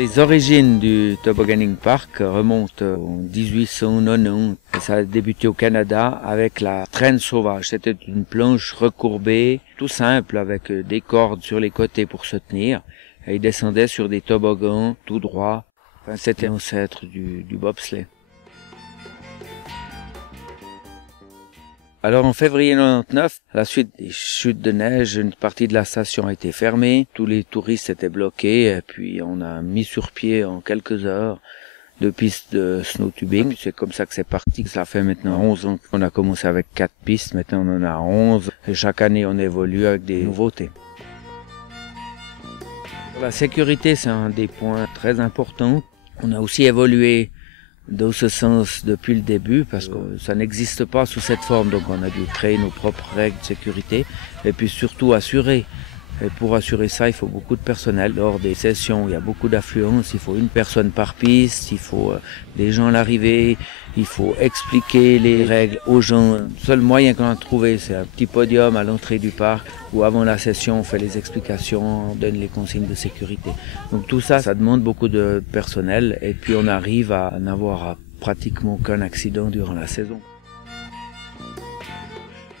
Les origines du Tobogganing Park remontent en 1890. Ça a débuté au Canada avec la traîne sauvage. C'était une planche recourbée, tout simple, avec des cordes sur les côtés pour se tenir. Et ils descendaient sur des toboggans tout droit. Enfin, c'était l'ancêtre du bobsleigh. Alors en février 99, à la suite des chutes de neige, une partie de la station a été fermée, tous les touristes étaient bloqués, et puis on a mis sur pied en quelques heures 2 pistes de snowtubing. C'est comme ça que c'est parti. Ça fait maintenant 11 ans qu'on a commencé avec 4 pistes, maintenant on en a 11, et chaque année on évolue avec des nouveautés. La sécurité, c'est un des points très importants. On a aussi évolué dans ce sens depuis le début, parce que ça n'existe pas sous cette forme, donc on a dû créer nos propres règles de sécurité, et puis surtout assurer. Et pour assurer ça, il faut beaucoup de personnel. Lors des sessions, il y a beaucoup d'affluence, il faut une personne par piste, il faut des gens à l'arrivée, il faut expliquer les règles aux gens. Le seul moyen qu'on a trouvé, c'est un petit podium à l'entrée du parc, où avant la session, on fait les explications, on donne les consignes de sécurité. Donc tout ça, ça demande beaucoup de personnel, et puis on arrive à n'avoir pratiquement aucun accident durant la saison.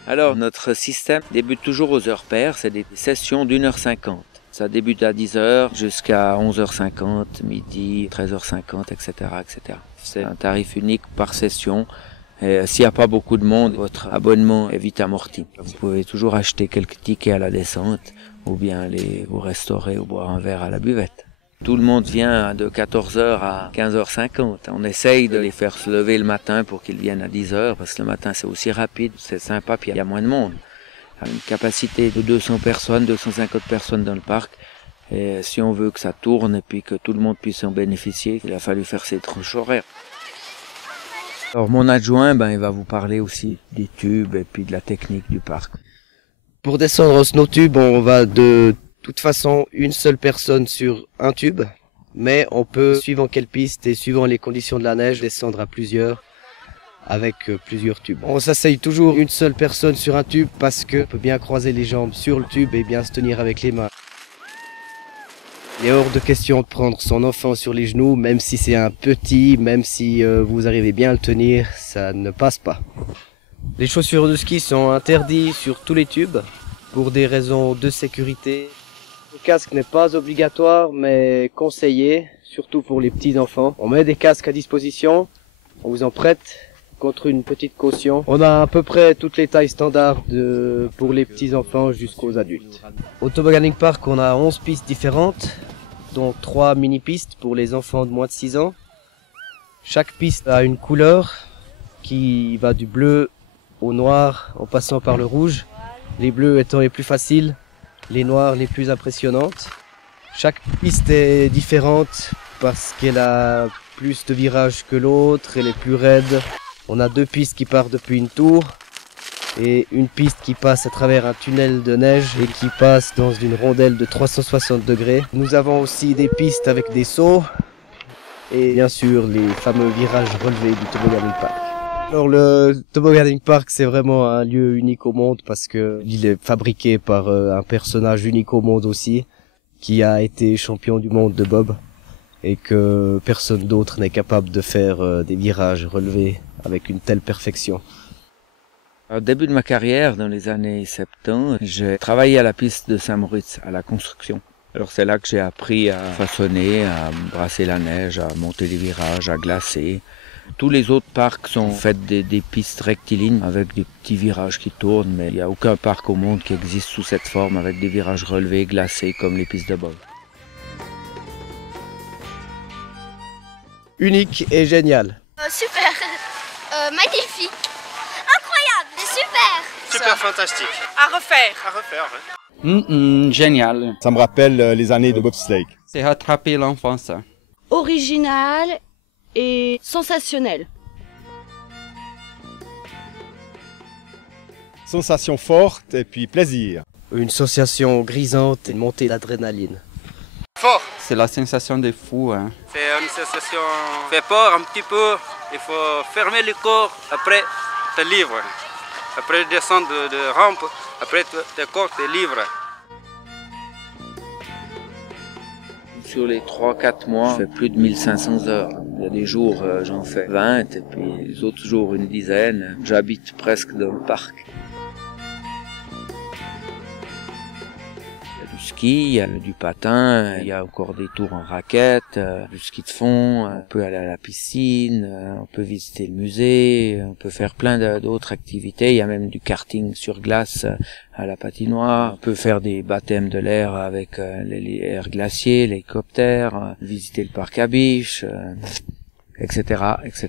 Alors, notre système débute toujours aux heures paires, c'est des sessions d'1h50. Ça débute à 10h jusqu'à 11h50, midi, 13h50, etc., etc. C'est un tarif unique par session. Et s'il n'y a pas beaucoup de monde, votre abonnement est vite amorti. Vous pouvez toujours acheter quelques tickets à la descente ou bien aller vous restaurer ou boire un verre à la buvette. Tout le monde vient de 14h à 15h50. On essaye de les faire se lever le matin pour qu'ils viennent à 10h, parce que le matin c'est aussi rapide, c'est sympa, puis il y a moins de monde. Il y a une capacité de 200 personnes, 250 personnes dans le parc. Et si on veut que ça tourne et puis que tout le monde puisse en bénéficier, il a fallu faire ces tranches horaires. Alors mon adjoint, il va vous parler aussi des tubes et puis de la technique du parc. Pour descendre au snowtube, on va de toute façon une seule personne sur un tube, mais on peut, suivant quelle piste et suivant les conditions de la neige, descendre à plusieurs avec plusieurs tubes. On s'asseye toujours une seule personne sur un tube parce qu'on peut bien croiser les jambes sur le tube et bien se tenir avec les mains. Il est hors de question de prendre son enfant sur les genoux, même si c'est un petit, même si vous arrivez bien à le tenir, ça ne passe pas. Les chaussures de ski sont interdites sur tous les tubes pour des raisons de sécurité. Le casque n'est pas obligatoire, mais conseillé, surtout pour les petits enfants. On met des casques à disposition, on vous en prête contre une petite caution. On a à peu près toutes les tailles standards pour les petits enfants jusqu'aux adultes. Au Tobogganing Park, on a 11 pistes différentes, dont 3 mini-pistes pour les enfants de moins de 6 ans. Chaque piste a une couleur qui va du bleu au noir en passant par le rouge, les bleus étant les plus faciles, les noirs les plus impressionnantes. Chaque piste est différente parce qu'elle a plus de virages que l'autre, elle est plus raide. On a 2 pistes qui partent depuis une tour et une piste qui passe à travers un tunnel de neige et qui passe dans une rondelle de 360 degrés. Nous avons aussi des pistes avec des sauts et bien sûr les fameux virages relevés du Tobogganing Park. Alors le Tobogganing Park, c'est vraiment un lieu unique au monde parce que il est fabriqué par un personnage unique au monde aussi, qui a été champion du monde de bob et que personne d'autre n'est capable de faire des virages relevés avec une telle perfection. Au début de ma carrière, dans les années 70, j'ai travaillé à la piste de Saint-Moritz, à la construction. Alors c'est là que j'ai appris à façonner, à brasser la neige, à monter des virages, à glacer. Tous les autres parcs sont faits des pistes rectilignes avec des petits virages qui tournent, mais il n'y a aucun parc au monde qui existe sous cette forme avec des virages relevés, glacés comme les pistes de bob. Unique et génial. Super, magnifique, incroyable, super. Super fantastique. À refaire. À refaire, ouais. Génial. Ça me rappelle les années de bobsleigh. C'est rattraper l'enfance. Original et sensationnel. Sensation forte et puis plaisir. Une sensation grisante et une montée d'adrénaline. Fort. C'est la sensation de fou. Hein. C'est une sensation qui fait peur un petit peu. Il faut fermer le corps. Après, te livre. Après descendre de rampe. Après, le corps te livre. Sur les 3-4 mois, je fais plus de 1500 heures. Il y a des jours, j'en fais 20, et puis les autres jours, une dizaine. J'habite presque dans le parc. Il y a du ski, il y a du patin, il y a encore des tours en raquette, du ski de fond, on peut aller à la piscine, on peut visiter le musée, on peut faire plein d'autres activités. Il y a même du karting sur glace à la patinoire. On peut faire des baptêmes de l'air avec les airs glaciers, l'hélicoptère, visiter le parc à biches, etc., etc.